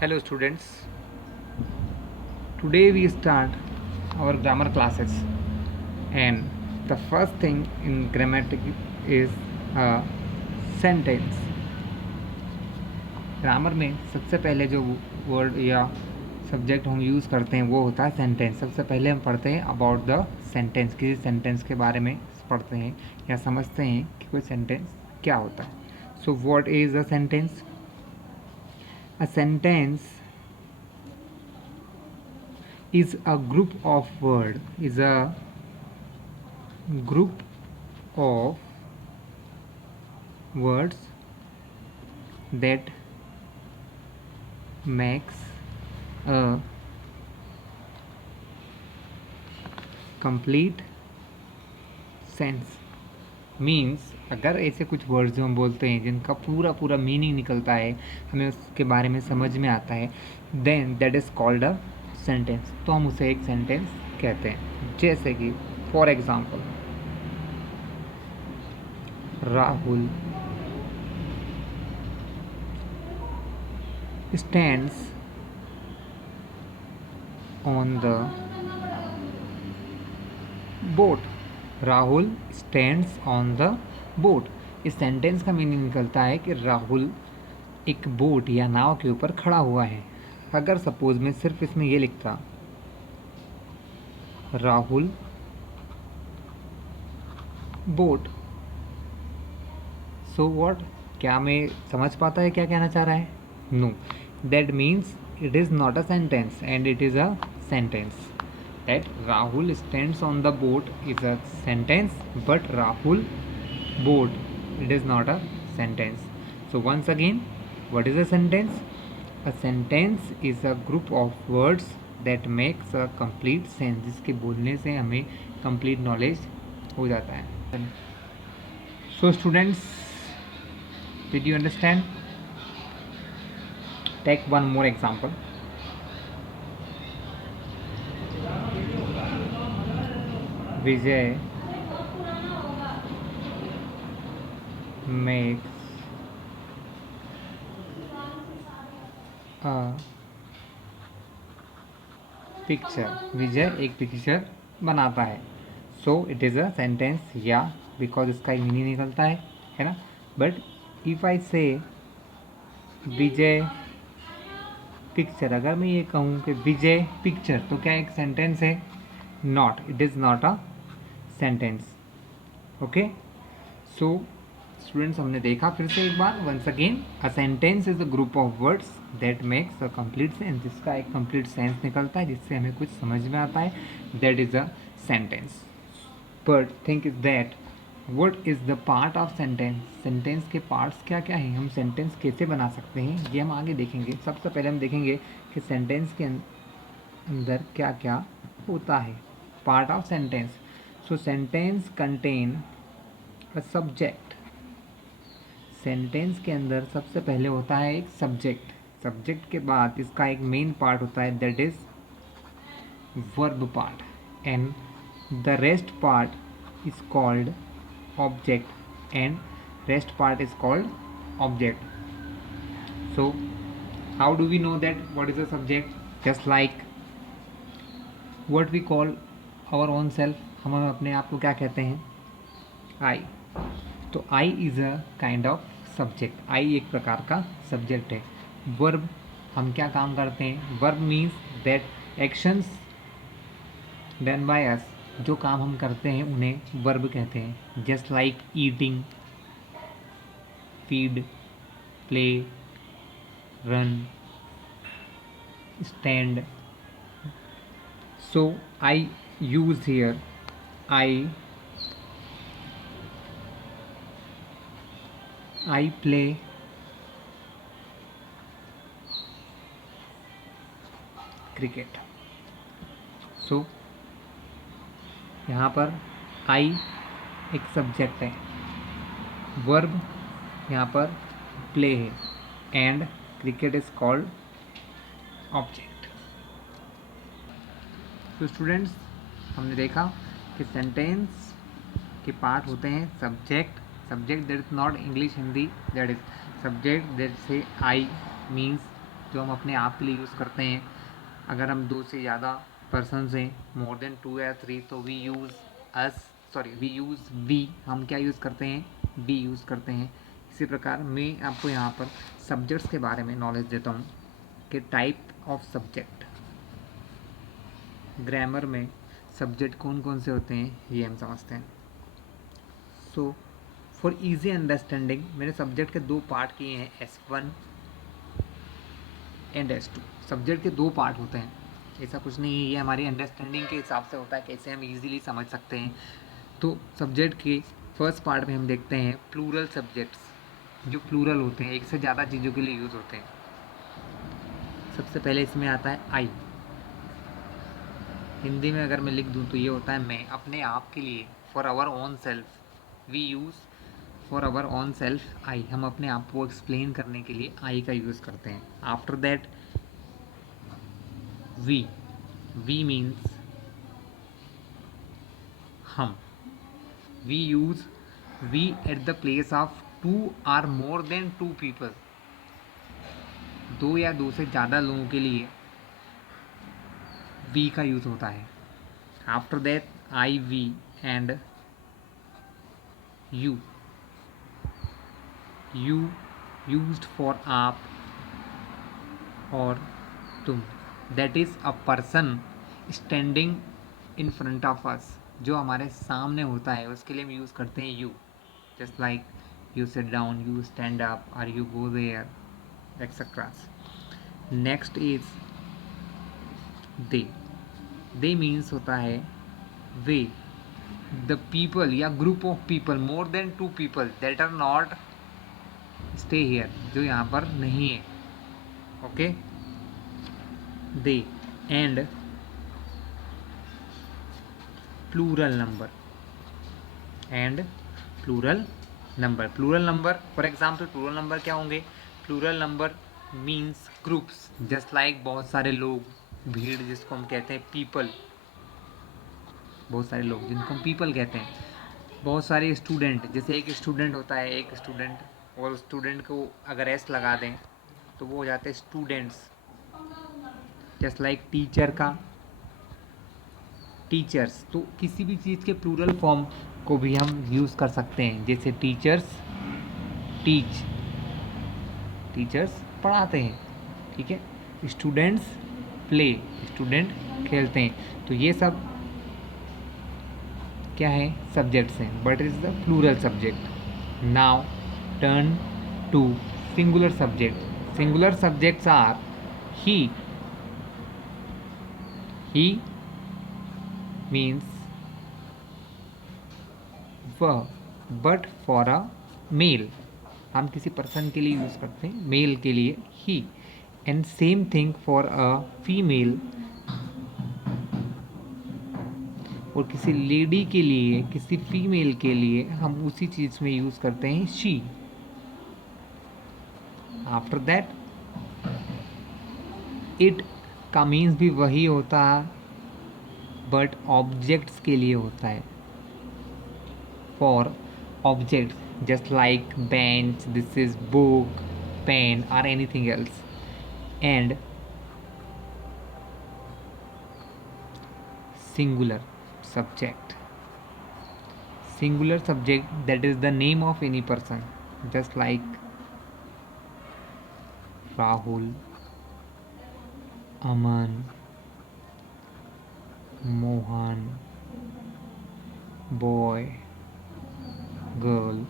Hello students, today we start our grammar classes and the first thing in grammatic is a sentence. Grammar में सबसे पहले जो word या subject हम use करते हैं वो होता है सेंटेंस। सबसे पहले हम पढ़ते हैं अबाउट द सेंटेंस, किसी सेंटेंस के बारे में पढ़ते हैं या समझते हैं कि कोई सेंटेंस क्या होता है। So what is a sentence? A sentence is a group of words that makes a complete sense। Means अगर ऐसे कुछ वर्ड्स जो हम बोलते हैं जिनका पूरा पूरा मीनिंग निकलता है, हमें उसके बारे में समझ में आता है, then that is called a sentence. तो हम उसे एक सेंटेंस कहते हैं। जैसे कि for example, Rahul stands on the boat। Rahul stands on the boat. इस सेंटेंस का मीनिंग निकलता है कि राहुल एक बोट या नाव के ऊपर खड़ा हुआ है। अगर सपोज मैं सिर्फ इसमें ये लिखता राहुल बोट, सो व्हाट, क्या मैं समझ पाता है क्या कहना चाह रहा है? No, that means it is not a sentence and it is a sentence। that Rahul stands on the boat is a sentence, but Rahul boat, it is not a sentence। so once again, what is a sentence? A sentence is a group of words that makes a complete sense, जिसके बोलने से हमें complete knowledge हो जाता है। so students, did you understand? take one more example। Vijay makes a picture। विजय एक picture बनाता है। So it is a sentence, या बिकॉज इसका एक मीनिंग निकलता है ना। बट इफ़ आई से विजय पिक्चर, अगर मैं ये कहूँ कि विजय पिक्चर, तो क्या एक सेंटेंस है? Not, it is not a sentence. Okay, so students, हमने देखा फिर से एक बार, once again, a sentence is a group of words that makes a complete sense, जिसका एक कंप्लीट सेंस निकलता है, जिससे हमें कुछ समझ में आता है, that is a sentence. But think is that what is the part of sentence? Sentence के पार्ट्स क्या क्या हैं, हम सेंटेंस कैसे बना सकते हैं, ये हम आगे देखेंगे। सबसे पहले हम देखेंगे कि सेंटेंस के अंदर क्या क्या होता है। Part of sentence. So sentence contain a subject. Sentence के अंदर सबसे पहले होता है एक सब्जेक्ट। सब्जेक्ट के बाद इसका एक मेन पार्ट होता है, that is verb part, and the rest part is called object, and rest part is called object. So how do we know that what is a subject? Just like what we call our own self, हम अपने आप को क्या कहते हैं? I. तो I is a kind of subject. I एक प्रकार का सब्जेक्ट है। वर्ब, हम क्या काम करते हैं? Verb means that actions done by us, जो काम हम करते हैं उन्हें वर्ब कहते हैं। Just like eating, feed, play, run, stand. So I use here I play cricket. सो यहाँ पर आई एक सब्जेक्ट है, वर्ब यहाँ पर प्ले है, and cricket is called object. तो स्टूडेंट्स, हमने देखा कि सेंटेंस के पार्ट होते हैं subject, subject that is not English Hindi, that is subject that say I means जो हम अपने आप के लिए यूज़ करते हैं। अगर हम 2 से ज़्यादा पर्सन हैं, मोर देन 2 या 3, तो वी यूज़ वी, हम क्या यूज़ करते हैं, वी यूज़ करते हैं। इसी प्रकार मैं आपको यहाँ पर सब्जेक्ट्स के बारे में नॉलेज देता हूँ कि टाइप ऑफ सब्जेक्ट। ग्रामर में सब्जेक्ट कौन कौन से होते हैं ये हम समझते हैं। सो फॉर इजी अंडरस्टैंडिंग मैंने सब्जेक्ट के 2 पार्ट किए हैं, S1 एंड S2। सब्जेक्ट के 2 पार्ट होते हैं, ऐसा कुछ नहीं है, ये हमारी अंडरस्टैंडिंग के हिसाब से होता है, कैसे हम इजीली समझ सकते हैं। तो सब्जेक्ट के फर्स्ट पार्ट में हम देखते हैं प्लूरल सब्जेक्ट्स, जो प्लूरल होते हैं, एक से ज़्यादा चीज़ों के लिए यूज़ होते हैं। सबसे पहले इसमें आता है आई। हिंदी में अगर मैं लिख दूँ तो ये होता है मैं, अपने आप के लिए, for our own self. We use for our own self I, हम अपने आप को एक्सप्लेन करने के लिए आई का यूज़ करते हैं। After that we, we means हम। We use we at the place of 2 or more than 2 people, 2 या 2 से ज़्यादा लोगों के लिए वी का यूज़ होता है। After that I, we and you. You used for आप और तुम, that is a person standing in front of us, जो हमारे सामने होता है उसके लिए हम यूज़ करते हैं you. Just like you sit down, you stand up, और you go there, etcetera. Next is they. They means होता है वे, द पीपल या group of people, more than 2 people that are not stay here, जो यहाँ पर नहीं है। Okay, they and plural number, and plural number. Plural number, for example plural number क्या होंगे? Plural number means groups, just like बहुत सारे लोग, भीड़ जिसको हम कहते हैं पीपल, बहुत सारे लोग जिनको हम पीपल कहते हैं। बहुत सारे स्टूडेंट, जैसे एक स्टूडेंट होता है, एक स्टूडेंट, और स्टूडेंट को अगर एस लगा दें तो वो हो जाते हैं स्टूडेंट्स। जस्ट लाइक टीचर का टीचर्स। तो किसी भी चीज़ के प्लूरल फॉर्म को भी हम यूज़ कर सकते हैं, जैसे टीचर्स टीच, टीचर्स पढ़ाते हैं, ठीक है। स्टूडेंट्स प्ले, स्टूडेंट खेलते हैं। तो ये सब क्या है? सब्जेक्ट्स हैं, but is the plural subject. Now turn to singular subject. Singular subjects are he. He means वह, बट फॉर अ मेल, हम किसी पर्सन के लिए यूज़ करते हैं, मेल के लिए ही। And same thing for a female, और किसी लेडी के लिए, किसी फीमेल के लिए हम उसी चीज़ में यूज़ करते हैं शी। आफ्टर दैट इट का मीन्स भी वही होता है, बट ऑब्जेक्ट्स के लिए होता है। For objects just like bench, this is book, pen और anything else. And singular subject, singular subject, that is the name of any person, just like Rahul, Aman, Mohan, boy, girl,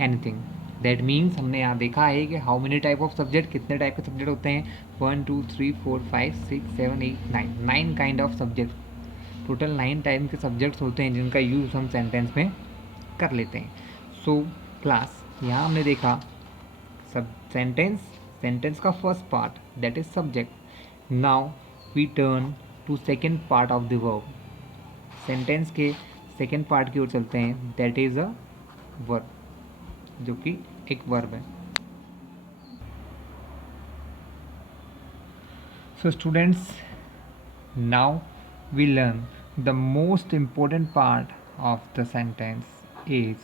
anything। That means हमने यहाँ देखा है कि how many type of subject, कितने type के subject होते हैं? 1 2 3 4 5 6 7 8 9, 9 kind of subject. Total 9 type के सब्जेक्ट्स होते हैं जिनका यूज़ हम सेंटेंस में कर लेते हैं। सो क्लास, यहाँ हमने देखा सब सेंटेंस, सेंटेंस का first part that is subject. Now we turn to second part of the verb. Sentence के सेकेंड पार्ट की ओर चलते हैं, दैट इज अ वर्ब, जो कि एक वर्ब है। So students, now we learn the most important part of the sentence is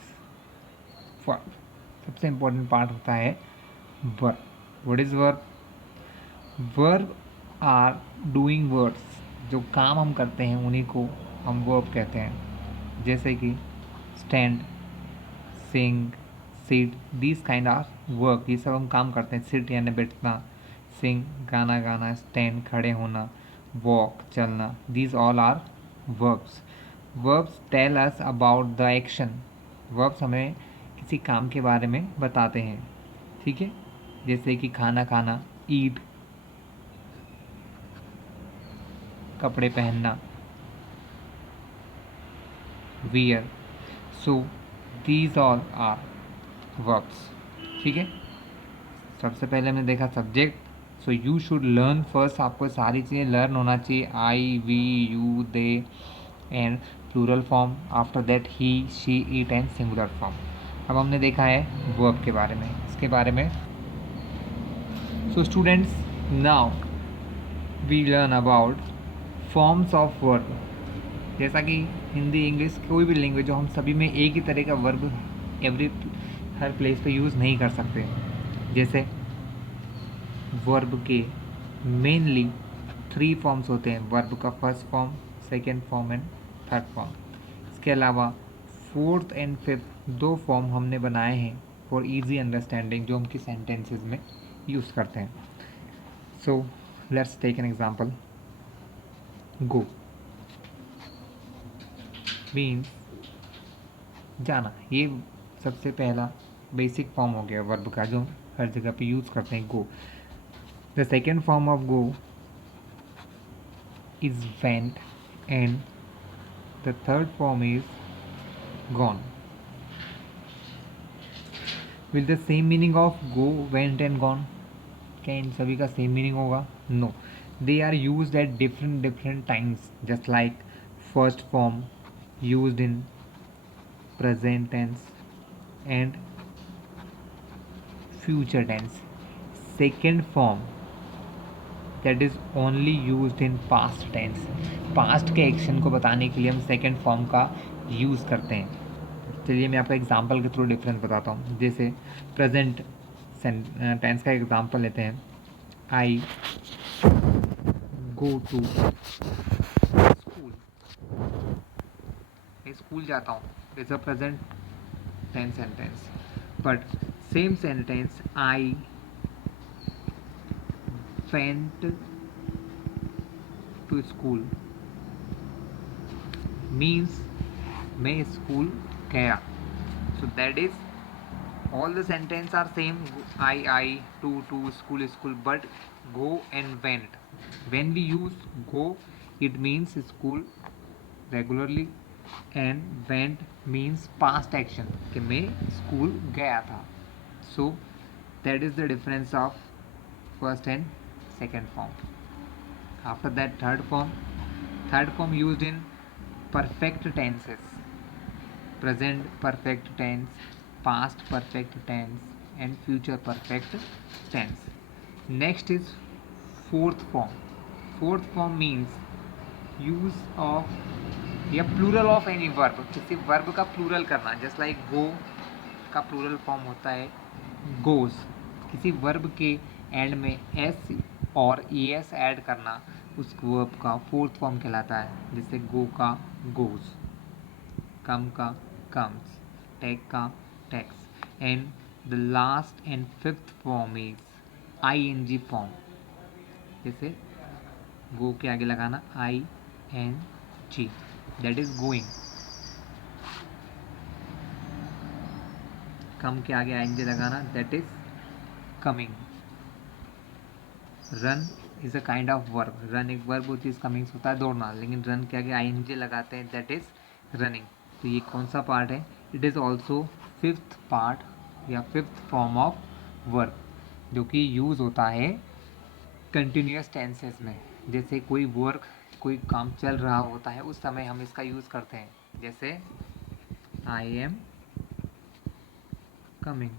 verb. सबसे इम्पोर्टेंट पार्ट होता है verb. What is verb? Verb are doing words, जो काम हम करते हैं उन्हीं को हम वर्ब कहते हैं, जैसे कि stand, sing, sit, this kind of work, ये सब हम काम करते हैं। सिट यानी बैठना, सिंग गाना गाना, स्टैंड खड़े होना, वॉक चलना, these all are verbs. Verbs tell us about the action, verbs हमें किसी काम के बारे में बताते हैं, ठीक है। जैसे कि खाना खाना, ईट, कपड़े पहनना, wear, so these all are verbs, ठीक है। सबसे पहले हमने देखा subject, so you should learn first, आपको सारी चीज़ें लर्न होना चाहिए, I, we, you, they and plural form, after that he, she, it and singular form. अब हमने देखा है वर्ब के बारे में, इसके बारे में। So students, now we learn about forms of verb. जैसा कि हिंदी, इंग्लिश, कोई भी लैंग्वेज हो, हम सभी में एक ही तरह का वर्ब हर प्लेस पे यूज़ नहीं कर सकते। जैसे वर्ब के मेनली 3 फॉर्म्स होते हैं, वर्ब का first form, second form and third form. इसके अलावा फोर्थ एंड फिफ्थ 2 फॉर्म हमने बनाए हैं फॉर इजी अंडरस्टैंडिंग, जो हम किस सेंटेंसेज में यूज़ करते हैं। So let's take an example. Go means जाना, ये सबसे पहला बेसिक फॉर्म हो गया वर्ब का, जो हर जगह पे यूज़ करते हैं, go. The second form of go is went and the third form is gone. Will the same meaning of go, went and gone, क्या इन सभी का सेम मीनिंग होगा? No, they are used at different times, just like first form used in present tense and future tense, second form that is only used in past tense, past के action को बताने के लिए हम second form का use करते हैं। चलिए मैं आपको एग्जांपल के थ्रू डिफरेंस बताता हूँ। जैसे प्रेजेंट टेंस का एग्जांपल लेते हैं, आई गो टू स्कूल, मैं स्कूल जाता हूँ, it's a present tense sentence. But same sentence I went to school means मैं स्कूल गया, so that is all the sentence are same, I, to, school, school, but go and went, when we use go it means school regularly and went means past action कि मैं school गया था। so that is the difference of first and second form. After that third form used in perfect tenses, present perfect tense, past perfect tense and future perfect tense. Next is fourth form. Fourth form means use of या plural of any verb, किसी verb का plural करना, just like go का plural form होता है goes, किसी verb के end में s और es ऐड करना उस verb का fourth form कहलाता है। जैसे go का goes, come का comes, take का takes, and the last and fifth form is ing form। जैसे go के आगे लगाना ing, that is going, come के आगे ing लगाना, that is coming, run is a kind of verb, run एक verb होती है, इसका मीन्स होता है दौड़ना, लेकिन run के आगे ing लगाते हैं, that is running। तो ये कौन सा पार्ट है? It is also fifth part या फिफ्थ फॉर्म ऑफ वर्ब, जो कि यूज़ होता है कंटिन्यूस टेंसेस में। जैसे कोई वर्क, कोई काम चल रहा होता है उस समय हम इसका यूज़ करते हैं। जैसे आई एम कमिंग,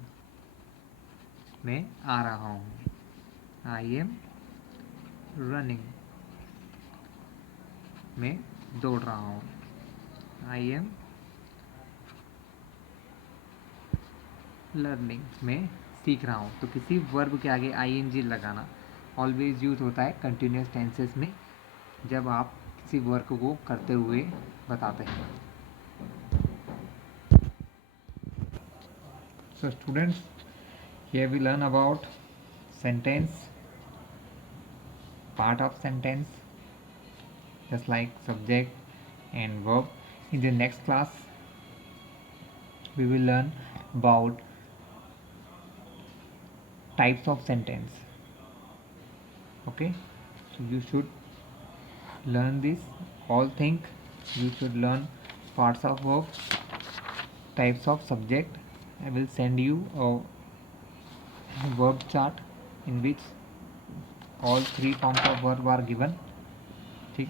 मैं आ रहा हूँ, आई एम रनिंग, मैं दौड़ रहा हूँ, आई एम लर्निंग, मैं सीख रहा हूँ। तो किसी वर्ब के आगे ing लगाना ऑलवेज यूज होता है कंटिन्यूस टेंसेस में जब आप किसी वर्क को करते हुए बताते हैं. So students, here we learn about sentence, part of sentence, just like subject and verb. In the next class we will learn about types of sentence. Okay, so you should learn this all thing. You should learn parts of verb, types of subject. I will send you a verb chart in which all three forms of verb are given. ठीक.